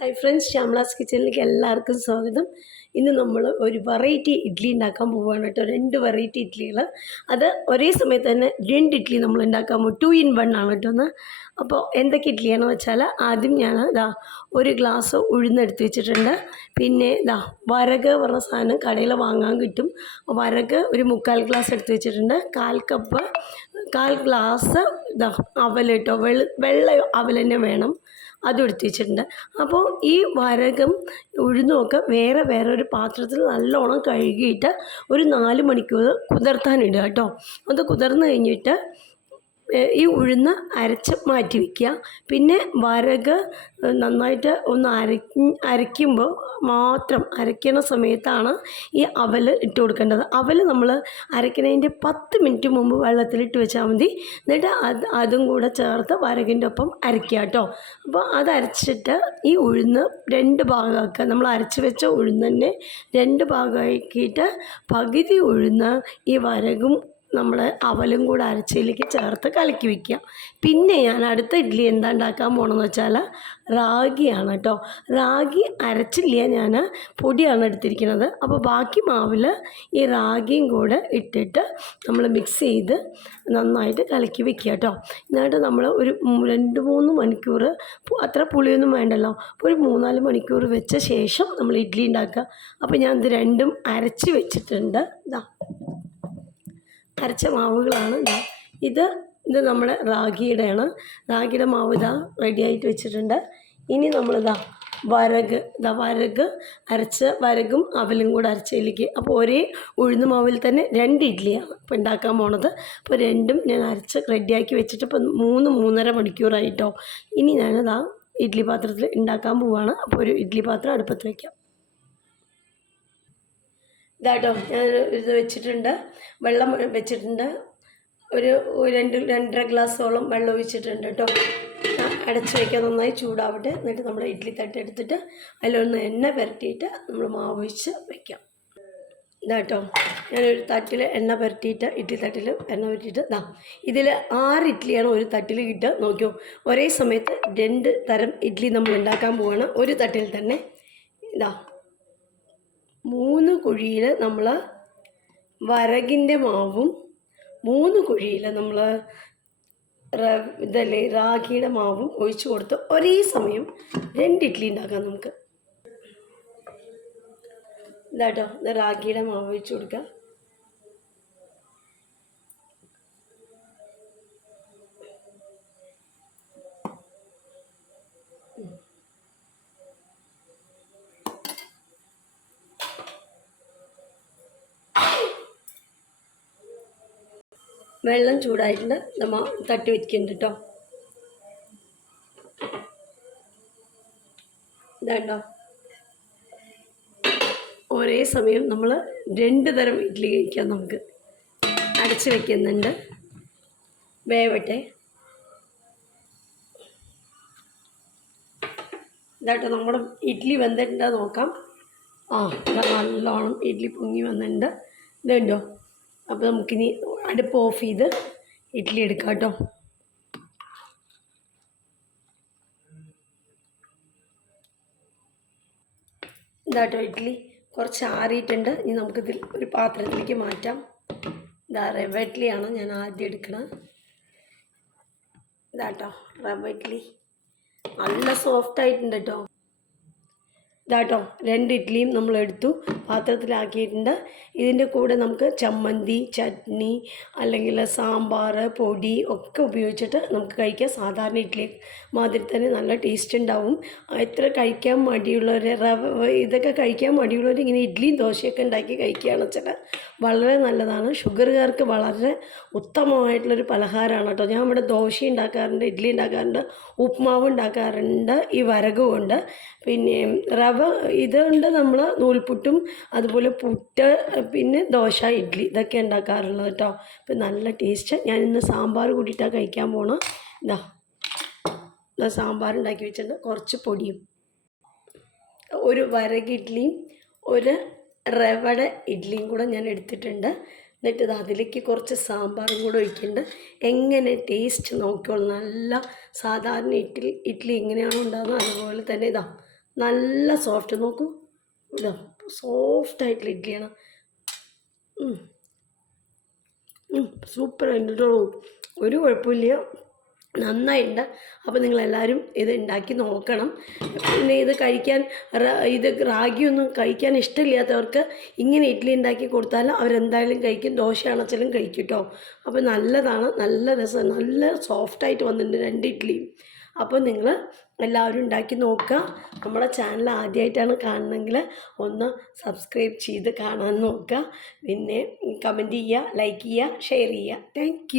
Hi friends ശ്യാമളാസ് കിച്ചണിലേക്ക് എല്ലാവർക്കും സ്വാഗതം. ഇന്ന് നമ്മൾ ഒരു വെറൈറ്റി ഇഡ്ഡലി ഉണ്ടാക്കാൻ പോവുകയാണ് കേട്ടോ. രണ്ട് വെറൈറ്റി ഇഡ്ഡലികൾ അത് ഒരേ സമയത്ത് തന്നെ രണ്ട് ഇഡ്ഡലി നമ്മൾ ഉണ്ടാക്കാൻ പോകും. ടു ഇൻ വൺ ആണ് കേട്ടോ ഒന്ന് അപ്പോൾ എന്തൊക്കെ ഇഡ്ഡലിയാണ് വെച്ചാൽ ആദ്യം ഞാൻ ഇതാ ഒരു ഗ്ലാസ് ഉഴുന്നെടുത്ത് വെച്ചിട്ടുണ്ട്. പിന്നെ ഇതാ വരക് പറഞ്ഞ സാധനം കടയിൽ വാങ്ങാൻ കിട്ടും. വരക് ഒരു മുക്കാൽ ഗ്ലാസ് എടുത്ത് വെച്ചിട്ടുണ്ട്. കാൽ കപ്പ് കാൽ ഗ്ലാസ് ഇതാ അവൽ കേട്ടോ വെള്ള വെള്ള അവൽ തന്നെ വേണം. അതും എടുത്ത് വെച്ചിട്ടുണ്ട് അപ്പോൾ ഈ വരകം ഉഴുന്നൊക്കെ വേറെ വേറെ ഒരു പാത്രത്തിൽ നല്ലോണം കഴുകിയിട്ട് ഒരു നാല് മണിക്കൂർ കുതിർത്താനിടുക കേട്ടോ. അത് കുതിർന്ന് കഴിഞ്ഞിട്ട് ഈ ഉഴുന്ന് അരച്ച് മാറ്റി വയ്ക്കുക പിന്നെ വരക് നന്നായിട്ട് ഒന്ന് അരക്ക് അരയ്ക്കുമ്പോൾ മാത്രം അരയ്ക്കണ സമയത്താണ് ഈ അവൽ ഇട്ട് കൊടുക്കേണ്ടത്. അവൽ നമ്മൾ അരയ്ക്കണതിന്റെ പത്ത് മിനിറ്റ് മുമ്പ് വെള്ളത്തിലിട്ട് വെച്ചാൽ മതി. എന്നിട്ട് അത് അതും കൂടെ ചേർത്ത് വരകിന്റെ ഒപ്പം അരയ്ക്കുക കേട്ടോ. അപ്പോൾ അത് അരച്ചിട്ട് ഈ ഉഴുന്ന് രണ്ട് ഭാഗമാക്കുക. നമ്മൾ അരച്ച് വെച്ച ഉഴുന്ന് രണ്ട് ഭാഗമാക്കിയിട്ട് പകുതി ഉഴുന്ന് ഈ വരകും നമ്മൾ അവലും കൂടെ അരച്ചതിലേക്ക് ചേർത്ത് കലക്കി വയ്ക്കുക പിന്നെ ഞാൻ അടുത്ത ഇഡ്ഡലി എന്താ ഉണ്ടാക്കാൻ പോകണമെന്ന് വെച്ചാൽ റാഗിയാണ് കേട്ടോ റാഗി അരച്ചില്ല ഞാൻ പൊടിയാണ് എടുത്തിരിക്കുന്നത്. അപ്പോൾ ബാക്കി മാവിൽ ഈ റാഗിയും കൂടെ ഇട്ടിട്ട് നമ്മൾ മിക്സ് ചെയ്ത് നന്നായിട്ട് കലക്കി വെക്കുക കേട്ടോ എന്നിട്ട് നമ്മൾ ഒരു രണ്ട് മൂന്ന് മണിക്കൂർ അത്ര പുളിയൊന്നും വേണ്ടല്ലോ. അപ്പോൾ ഒരു മൂന്നാൽ മണിക്കൂർ വെച്ച ശേഷം നമ്മൾ ഇഡ്ഡലി ഉണ്ടാക്കുക. അപ്പോൾ ഞാൻ ഇത് രണ്ടും അരച്ച് വെച്ചിട്ടുണ്ട്. ഇതാ അരച്ച മാവുകളാണ്. ഇതാ ഇത് നമ്മുടെ റാഗിയുടെയാണ്. റാഗിയുടെ മാവ് ഇതാ റെഡി ആയിട്ട് വെച്ചിട്ടുണ്ട്. ഇനി നമ്മളിതാ വരക് ഇതാ വരക് അരച്ച വരകും അവലും കൂടെ അരച്ചതിലേക്ക് അപ്പോൾ ഒരേ ഉഴുന്ന് മാവിൽ തന്നെ രണ്ട് ഇഡ്ഡലിയാണ് ഇപ്പോൾ ഉണ്ടാക്കാൻ പോണത്. അപ്പോൾ രണ്ടും ഞാൻ അരച്ച് റെഡിയാക്കി വെച്ചിട്ട് ഇപ്പോൾ മൂന്ന് മൂന്നര മണിക്കൂറായിട്ടോ. ഇനി ഞാനിതാ ഇഡ്ഡലി പാത്രത്തിൽ ഉണ്ടാക്കാൻ പോവുകയാണ് അപ്പോൾ ഒരു ഇഡ്ഡലി പാത്രം അടുപ്പത്ത് വയ്ക്കാം ഇതാട്ടോ ഞാൻ ഇത് വെച്ചിട്ടുണ്ട്. വെള്ളം വെച്ചിട്ടുണ്ട്. ഒരു രണ്ട് രണ്ടര ഗ്ലാസ്സോളം വെള്ളം ഒഴിച്ചിട്ടുണ്ട് കേട്ടോ. അടച്ച് വയ്ക്കാൻ നന്നായി ചൂടാവട്ടെ. എന്നിട്ട് നമ്മൾ ഇഡ്ഡലി തട്ട് എടുത്തിട്ട് അതിലൊന്ന് എണ്ണ പുരട്ടിയിട്ട് നമ്മൾ മാവ് ഒഴിച്ച് വയ്ക്കാം ഇതാട്ടോ ഞാനൊരു തട്ടിൽ എണ്ണ പുരട്ടിയിട്ട് ഇഡ്ഡലി തട്ടിൽ എണ്ണ പുരട്ടിയിട്ട് ഇതാ ഇതിൽ ആറ് ഇഡ്ഡലിയാണ് ഒരു തട്ടിൽ കിട്ടുക നോക്കിയോ. ഒരേ സമയത്ത് രണ്ട് തരം ഇഡ്ഡലി നമ്മൾ ഉണ്ടാക്കാൻ പോവാണ്. ഒരു തട്ടിൽ തന്നെ. ഇതാ മൂന്ന് കുഴിയിൽ നമ്മൾ വരകിന്റെ മാവും മൂന്ന് കുഴിയിൽ നമ്മൾ ഇതല്ലേ റാഗിയുടെ മാവും ഒഴിച്ചു കൊടുത്ത് ഒരേ സമയം രണ്ട് ഇഡ്ഡലി ഉണ്ടാക്കാം നമുക്ക്. ഇതാട്ടോ ഇത് റാഗിയുടെ മാവ് ഒഴിച്ചു കൊടുക്കുക. വെള്ളം ചൂടായിട്ടുണ്ട്. നമ്മൾ തട്ടി വെക്കുന്നുണ്ട് കേട്ടോ ഇതാണ്ടോ? ഒരേ സമയം നമ്മൾ രണ്ട് തരം ഇഡ്ഡലി കഴിക്കാം നമുക്ക്. അടച്ച് വെക്കുന്നുണ്ട്. വേവട്ടെ. ഇതാട്ടോ നമ്മുടെ ഇഡ്ഡലി വെന്തിട്ടുണ്ടോ നോക്കാം. ആ നല്ലോണം ഇഡ്ഡലി പൊങ്ങി വന്നിട്ടുണ്ട്. ഇതുണ്ടോ? അപ്പോൾ നമുക്കിനി അടുപ്പ് ഓഫ് ചെയ്ത് ഇഡ്ഡലി എടുക്കാം കേട്ടോ. ഇതാട്ടോ ഇഡ്ഡലി കുറച്ച് ആറിയിട്ടുണ്ട്. ഇനി നമുക്കിതിൽ ഒരു പാത്രത്തിലേക്ക് മാറ്റാം. ഇതാ റവ ഇഡ്ഡലിയാണ് ഞാൻ ആദ്യം എടുക്കണത് ഇതാട്ടോ റവ ഇഡ്ഡലി നല്ല സോഫ്റ്റ് ആയിട്ടുണ്ട് കേട്ടോ. ഇതാട്ടോ. രണ്ട് ഇഡ്ഡലിയും നമ്മൾ എടുത്തു പാത്രത്തിലാക്കിയിട്ടുണ്ട്. ഇതിന്റെ കൂടെ നമുക്ക് ചമ്മന്തി ചട്നി അല്ലെങ്കിൽ സാമ്പാർ പൊടി ഒക്കെ ഉപയോഗിച്ചിട്ട് നമുക്ക് കഴിക്കാം. സാധാരണ ഇഡ്ഡലി മാതിരി തന്നെ നല്ല ടേസ്റ്റ് ഉണ്ടാവും. എത്ര കഴിക്കാൻ മടിയുള്ളവർ റവ ഇതൊക്കെ കഴിക്കാൻ മടിയുള്ളവർ ഇങ്ങനെ ഇഡ്ഡലിയും ദോശയൊക്കെ ഉണ്ടാക്കി കഴിക്കുകയാണ് വെച്ചാൽ വളരെ നല്ലതാണ്. ഷുഗറുകാർക്ക് വളരെ ഉത്തമമായിട്ടുള്ളൊരു പലഹാരമാണ് കേട്ടോ. ഞാൻ ഇവിടെ ദോശ ഉണ്ടാക്കാറുണ്ട് ഇഡ്ഡലി ഉണ്ടാക്കാറുണ്ട് ഉപ്മാവ് ഉണ്ടാക്കാറുണ്ട് ഈ വരകുമുണ്ട് പിന്നെ റവ ഇതുകൊണ്ട് നമ്മൾ നൂൽപുട്ടും അതുപോലെ പുട്ട് പിന്നെ ദോശ ഇഡ്ഡലി ഇതൊക്കെ ഉണ്ടാക്കാറുള്ളത് കേട്ടോ. അപ്പം നല്ല ടേസ്റ്റ്. ഞാൻ ഇന്ന് സാമ്പാർ കൂട്ടിയിട്ടാണ് കഴിക്കാൻ പോകണം ഇതാ ഇതാ സാമ്പാർ ഉണ്ടാക്കി വെച്ചിട്ടുണ്ട്. കുറച്ച് പൊടിയും ഒരു വരക ഇഡ്ഡലിയും ഒരു റവയുടെ ഇഡ്ഡലിയും കൂടെ ഞാൻ എടുത്തിട്ടുണ്ട്. എന്നിട്ട് ഇത് അതിലേക്ക് കുറച്ച് സാമ്പാറും കൂടെ ഒഴിക്കുന്നുണ്ട്. എങ്ങനെ ടേസ്റ്റ് നോക്കിയോളൂ നല്ല സാധാരണ ഇഡ്ഡലി ഇഡ്ഡലി എങ്ങനെയാണോ ഉണ്ടാകുന്നത് അതുപോലെ തന്നെ ഇതാ. നല്ല സോഫ്റ്റ് നോക്കൂ. ഇതാ സോഫ്റ്റ് ആയിട്ടുള്ള ഇഡ്ഡലിയാണ്. സൂപ്പർ ഉണ്ടോ ഒരു കുഴപ്പമില്ല. നന്നായിട്ടുണ്ട് അപ്പോൾ നിങ്ങളെല്ലാവരും ഇത് ഉണ്ടാക്കി നോക്കണം. പിന്നെ ഇത് കഴിക്കാൻ ഇത് റാഗിയൊന്നും കഴിക്കാൻ ഇഷ്ടമില്ലാത്തവർക്ക് ഇങ്ങനെ ഇഡ്ഡലി ഉണ്ടാക്കി കൊടുത്താൽ അവരെന്തായാലും കഴിക്കും. ദോശയാണെച്ചാലും കഴിക്കും കേട്ടോ അപ്പോൾ നല്ലതാണ്. നല്ല രസം. നല്ല സോഫ്റ്റായിട്ട് വന്നിട്ടുണ്ട് രണ്ട് ഇഡ്ഡലിയും. അപ്പോൾ നിങ്ങൾ എല്ലാവരും ഉണ്ടാക്കി നോക്കുക. നമ്മുടെ ചാനൽ ആദ്യമായിട്ടാണ് കാണുന്നതെങ്കിൽ ഒന്ന് സബ്സ്ക്രൈബ് ചെയ്ത് കാണാൻ നോക്കുക. പിന്നെ കമന്റ് ചെയ്യുക ലൈക്ക് ചെയ്യുക ഷെയർ ചെയ്യുക. താങ്ക്